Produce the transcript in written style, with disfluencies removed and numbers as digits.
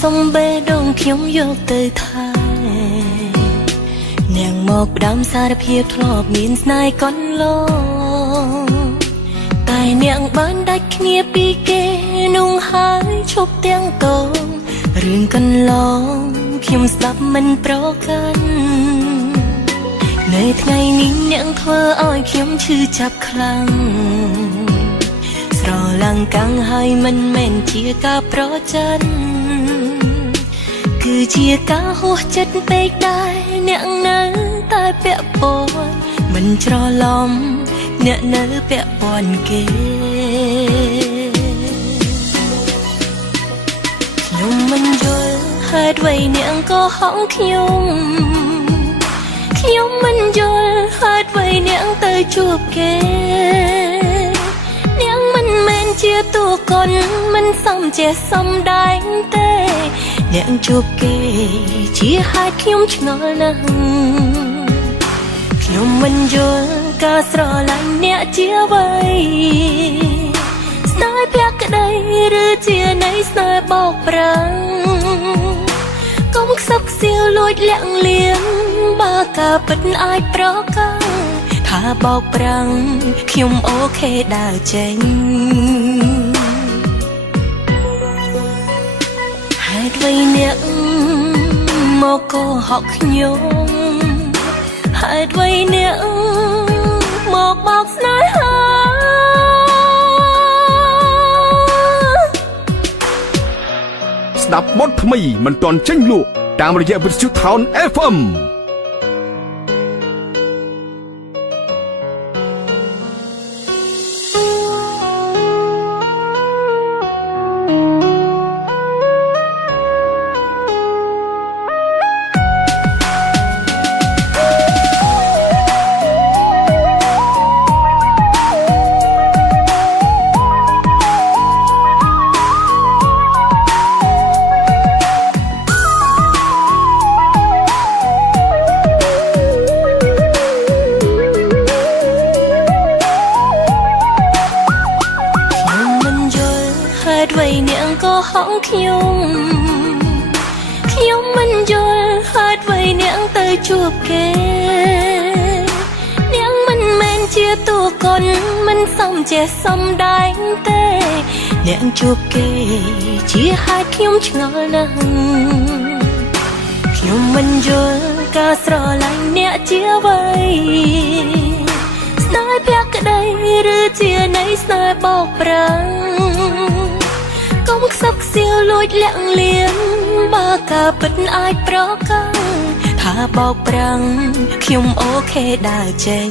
សំបេះដូងខ្ញុំយកទៅថែនាងមកផ្ដាំសារភាពធ្លាប់មានស្នេហ៍កន្លងតែនាងបានដាច់គ្នាពីគេនោះហើយឈប់ទាំងតងរឿងកន្លងខ្ញុំស្ដាប់មិនប្រកាន់នៅថ្ងៃនេះនាងធ្វើឲ្យខ្ញុំឈឺចាប់ខ្លាំងស្រឡាំងកាំងហើយមិនមែនជាការប្រច័ណ្ឌគឺជាការហួសចិត្តពេកដែរអ្នកនៅតែពាក់ព័ន្ធមិនច្រឡំអ្នកនៅពាក់ព័ន្ធគេខ្ញុំមិនយល់ហេតុអ្វីនាងក៏ហងខ្ញុំមិនយល់ហេតុអ្វីនាងទៅជួបគេនាងមិនមែនជាតួកុនមិនសមជាសំដែងទេនាងជួបគេជាហេតុខ្ញុំឆ្ងល់ណាស់ខ្ញុំមិនយល់ការស្រឡាញ់អ្នកជាអ្វីស្នេហ៍ភក្តីឬជានៃស្នេហ៍បោកប្រាំងកុំខ្សឹបខ្សៀវលួចលាក់លៀងបើការពិតអាចប្រកាន់ថាបោកប្រាំងខ្ញុំអូខេដើរចេញហេតុអ្វីអ្នកមកកុហកខ្ញុំហេតុអ្វីអ្នកមកបោកស្នេហាស្ដាប់បទថ្មីមិនទាន់ចេញលក់តាមរយៈវិទ្យុ Town FMខ្ញុំមិនយល់ហេតុអ្វីនាងទៅជួបគេនាងមិនមែនជាតួកុនមិនសមជាសំដែងទេនាងជួបគេជាហេតុខ្ញុំឆ្ងល់ណាស់ខ្ញុំមិនយល់ការស្រឡាញ់អ្នកជាអ្វីស្នេហ៍ភក្តីឬជានៃស្នេហ៍បោកប្រាំងកុំខ្សឹបខ្សៀវលួចលាក់លៀងបើការពិតអាចប្រកាន់ថាបោកប្រាំងខ្ញុំអូខេដើរចេញ